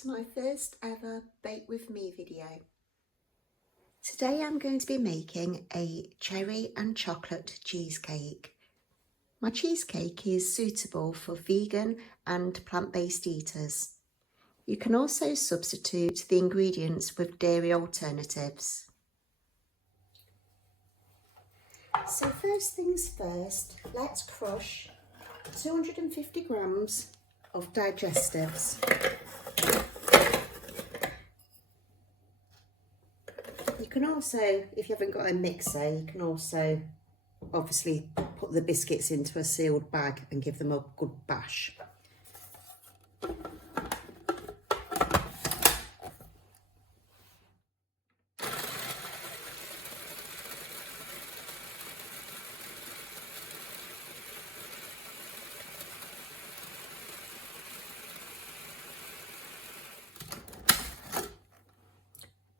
to my first ever Bake With Me video. Today I'm going to be making a cherry and chocolate cheesecake. My cheesecake is suitable for vegan and plant-based eaters. You can also substitute the ingredients with dairy alternatives. So first things first, let's crush 250 grams of digestives. You can also, if you haven't got a mixer, you can also obviously put the biscuits into a sealed bag and give them a good bash.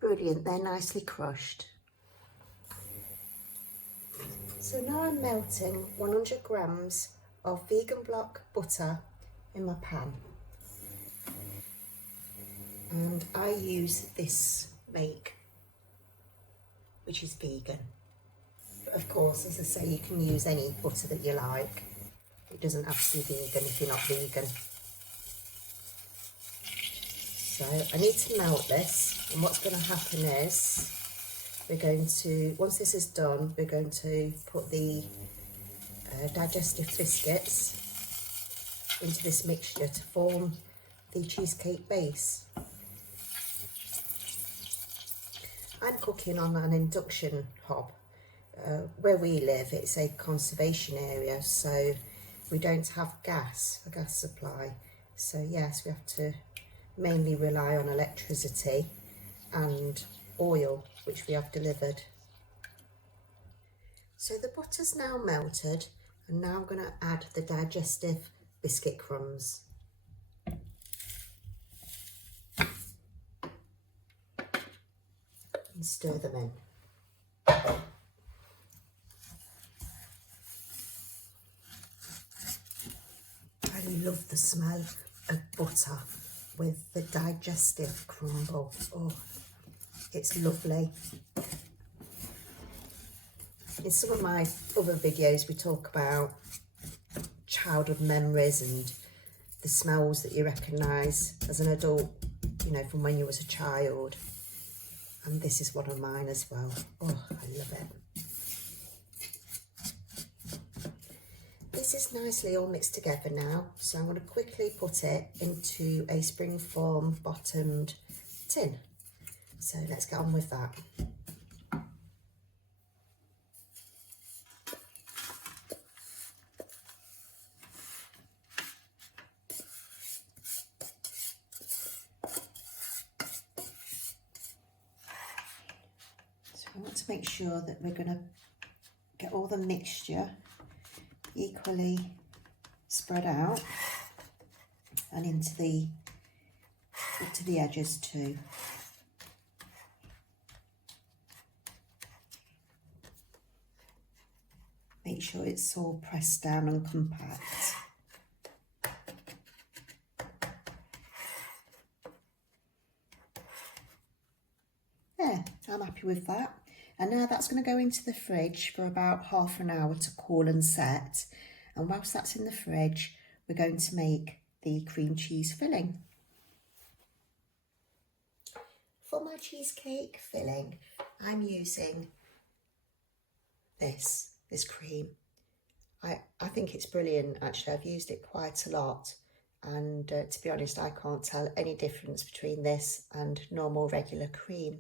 Brilliant, they're nicely crushed. So now I'm melting 100 grams of vegan block butter in my pan. And I use this make, which is vegan. But of course, as I say, you can use any butter that you like. It doesn't have to be vegan if you're not vegan. So I need to melt this, and what's going to happen is we're going to, once this is done, we're going to put the digestive biscuits into this mixture to form the cheesecake base. I'm cooking on an induction hob. Where we live, it's a conservation area, so we don't have a gas supply. So yes, we have to mainly rely on electricity and oil, which we have delivered. So the butter's now melted, and now I'm going to add the digestive biscuit crumbs. And stir them in. I love the smell of butter with the digestive crumble. Oh, it's lovely. In some of my other videos we talk about childhood memories and the smells that you recognise as an adult, you know, from when you was a child. And this is one of mine as well. Oh, I love it. This is nicely all mixed together now, so I'm going to quickly put it into a springform bottomed tin. So let's get on with that. So we want to make sure that we're going to get all the mixture equally spread out and into the edges too. Make sure it's all pressed down and compact. There, I'm happy with that. And now that's going to go into the fridge for about half an hour to cool and set. And whilst that's in the fridge, we're going to make the cream cheese filling. For my cheesecake filling, I'm using this cream. I think it's brilliant, actually. I've used it quite a lot. And to be honest, I can't tell any difference between this and normal regular cream.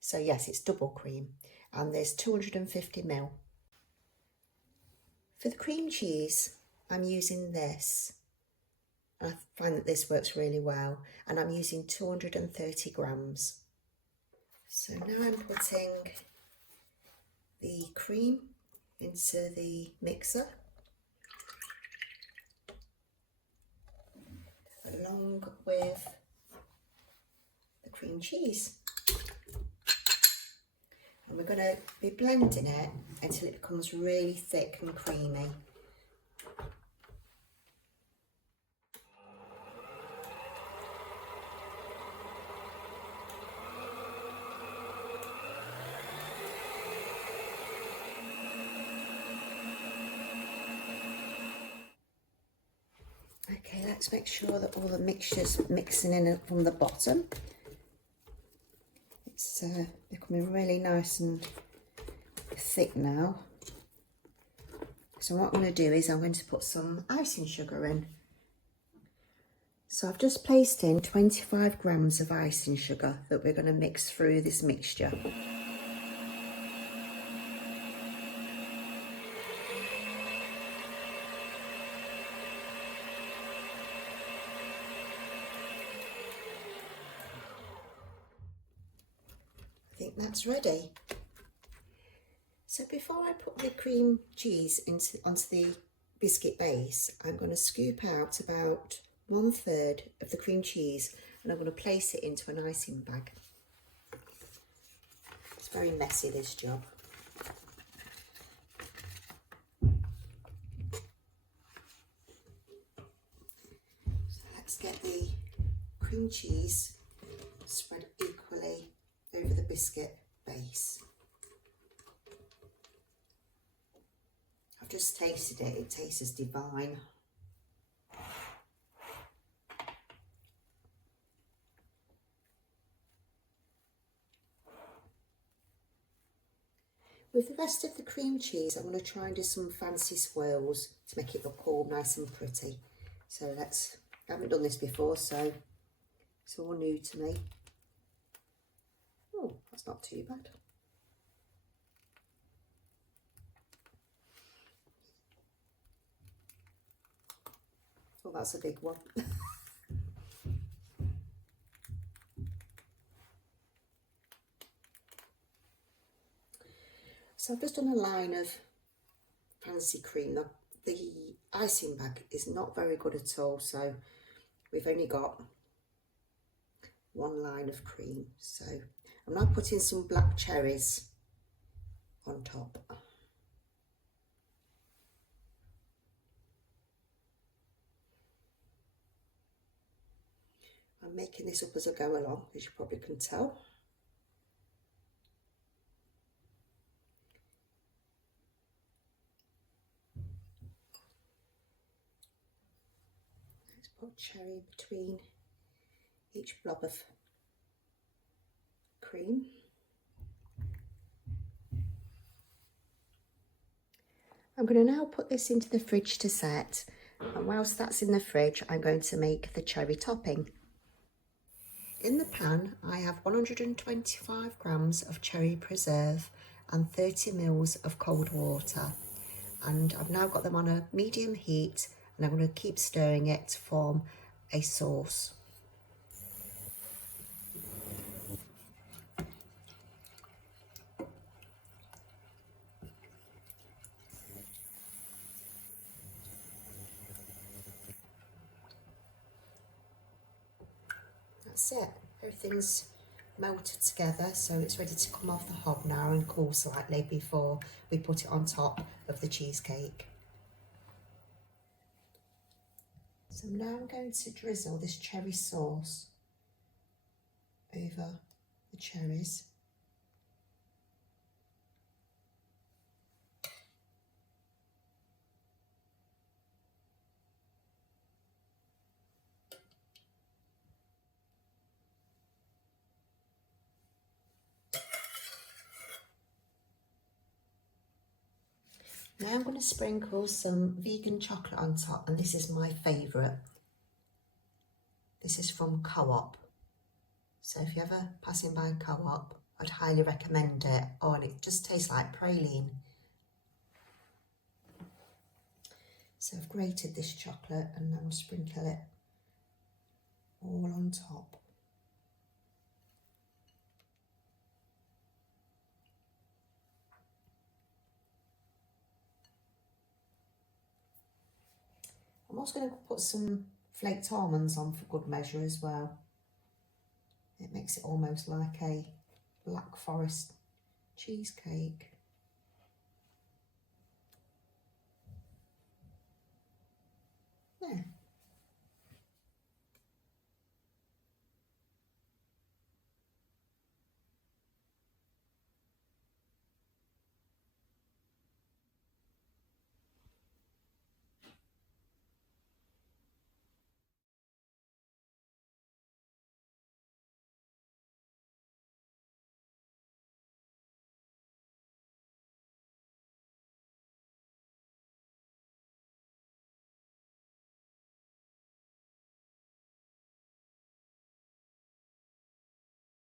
So yes, it's double cream. And there's 250 ml. For the cream cheese, I'm using this. I find that this works really well, and I'm using 230 grams. So now I'm putting the cream into the mixer, along with the cream cheese. And we're going to be blending it until it becomes really thick and creamy. Let's make sure that all the mixture's mixing in from the bottom. It's becoming really nice and thick now. So what I'm going to do is I'm going to put some icing sugar in. So I've just placed in 25 grams of icing sugar that we're going to mix through this mixture. I think that's ready. So before I put the cream cheese onto the biscuit base, I'm going to scoop out about 1/3 of the cream cheese and I'm going to place it into an icing bag. It's very messy, this job. So let's get the cream cheese spread equally over the biscuit base. I've just tasted it, it tastes divine. With the rest of the cream cheese, I'm going to try and do some fancy swirls to make it look all nice and pretty. So I haven't done this before, so it's all new to me. Oh, that's not too bad. Oh, that's a big one. So I've just done a line of fancy cream. The icing bag is not very good at all, so we've only got one line of cream. So I'm now putting some black cherries on top. I'm making this up as I go along, as you probably can tell. Let's put cherry between each blob of cream. I'm going to now put this into the fridge to set, and whilst that's in the fridge, I'm going to make the cherry topping. In the pan, I have 125 grams of cherry preserve and 30 mils of cold water. And I've now got them on a medium heat, and I'm going to keep stirring it to form a sauce. That's it, everything's melted together, so it's ready to come off the hob now and cool slightly before we put it on top of the cheesecake. So now I'm going to drizzle this cherry sauce over the cherries. Now I'm going to sprinkle some vegan chocolate on top, and this is my favourite. This is from Co-op. So if you're ever passing by Co-op, I'd highly recommend it. Oh, and it just tastes like praline. So I've grated this chocolate and I'll sprinkle it all on top. I'm also going to put some flaked almonds on for good measure as well. It makes it almost like a Black Forest cheesecake. Yeah,